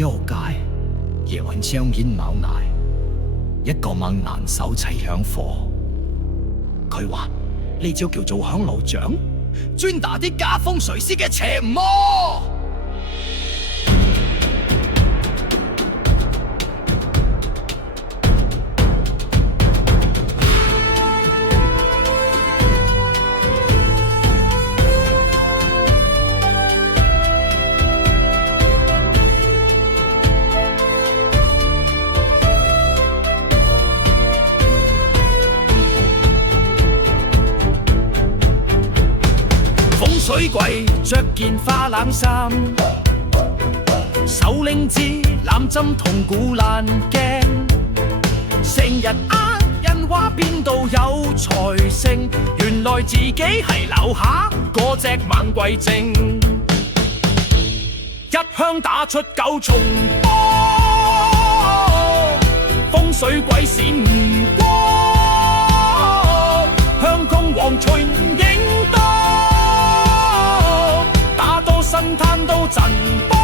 妖怪夜晚將煙卯奶，一個猛男手齊響火。佢話呢招叫做響路掌，專打啲家風垂絲嘅邪魔。水鬼着件花冷衫，手拎支攬針同古爛鏡，成日人話邊度有財星，原來自己係樓下嗰隻猛鬼精，一槍打出9重波，風水鬼閃光，香港黃秦影多。神探都震波，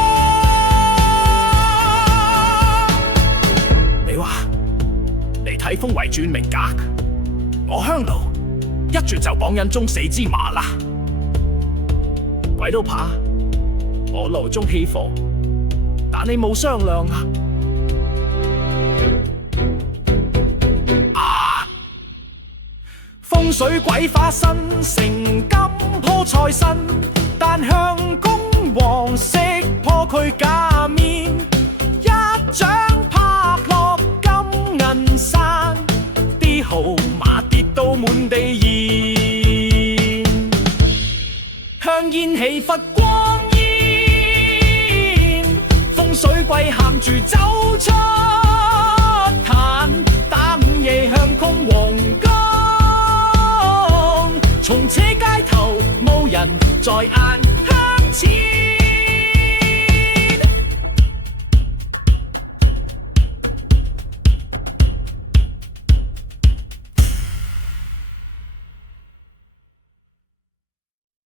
你話你睇風為轉命格，我香爐一絕就綁印中死之麻啦，鬼都怕我爐中起火，但你冇商量啊！風水鬼化身成金鋪財神，但向公王識破佢假面，一掌拍落金銀山，啲號碼跌到滿地燃，香煙起忽光煙，風水鬼喊住走出壇，打午夜向公王講，從此街頭無人再眼向前。